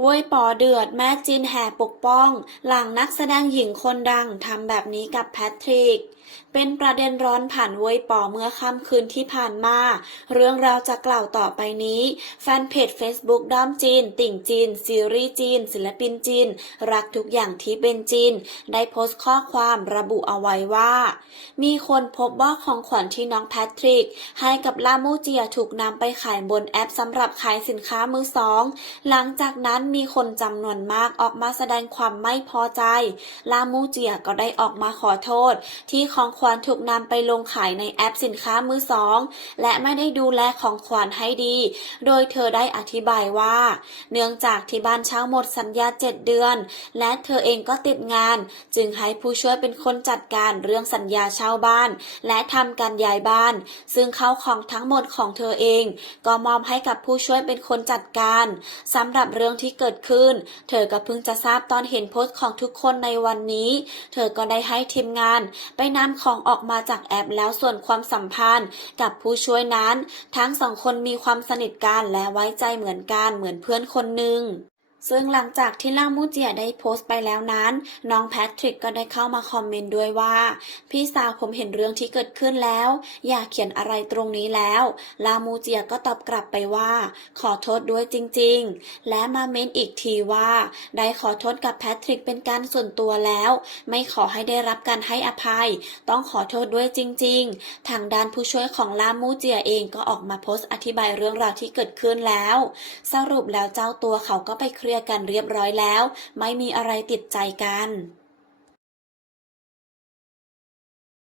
เว้ยป๋อเดือดแม่จีนแห่ปกป้อง หลังนักแสดงหญิงคนดังทำแบบนี้กับแพทริก เป็นประเด็นร้อนผ่านเว้ยป๋อเมื่อค่ำคืนที่ผ่านมา เรื่องราวจะกล่าวต่อไปนี้ แฟนเพจ Facebook ด้อมจีน ติ่งจีน ซีรีส์จีน ศิลปินจีน รักทุกอย่างที่เป็นจีน ได้โพสต์ข้อความระบุเอาไว้ว่า มีคนพบว่าของขวัญที่น้องแพทริก ให้กับลามูเจียถูกนำไปขายบนแอปสำหรับขายสินค้ามือสอง หลังจากนั้นมีคนจำนวนมากออกมาแสดงความไม่พอใจ ลามูเจียก็ได้ออกมาขอโทษ ที่ของขวัญถูกนำไปลงขายในแอปสินค้ามือสอง และไม่ได้ดูแลของขวัญให้ดี โดยเธอได้อธิบายว่า เนื่องจากที่บ้านเช่าหมดสัญญาเจ็ดเดือน และเธอเองก็ติดงาน จึงให้ผู้ช่วยเป็นคนจัดการเรื่องสัญญาเช่าบ้าน และทำการย้ายบ้าน ซึ่งเข้าของทั้งหมดของเธอเอง ก็มอบให้กับผู้ช่วยเป็นคนจัดการสำหรับเรื่องที่เกิดขึ้น เธอก็เพิ่งจะทราบตอนเห็นโพสต์ของทุกคนในวันนี้ เธอก็ได้ให้ทีมงาน ไปนำของออกมาจากแอปแล้วส่วนความสัมพันธ์ กับผู้ช่วยนั้น ทั้งสองคนมีความสนิทกันและไว้ใจเหมือนกันเหมือนเพื่อนคนหนึ่ง ซึ่งหลังจากที่ล่ามูเจียได้โพสต์ไปแล้วนั้น น้องแพทริกก็ได้เข้ามาคอมเมนต์ด้วยว่า พี่สาวผมเห็นเรื่องที่เกิดขึ้นแล้ว อย่าเขียนอะไรตรงนี้แล้วลามูเจียก็ตอบกลับไปว่า ขอโทษด้วยจริง ๆ และมาเม้นอีกทีว่า ได้ขอโทษกับแพทริกเป็นการส่วนตัวแล้ว ไม่ขอให้ได้รับการให้อภัย ต้องขอโทษด้วยจริง ๆ ทางด้านผู้ช่วยของลามูเจียเองก็ออกมาโพสต์อธิบายเรื่องราวที่เกิดขึ้นแล้ว สรุปแล้วเจ้าตัวเขาก็ไปเคลียร์กันเรียบร้อยแล้ว ไม่มีอะไรติดใจกัน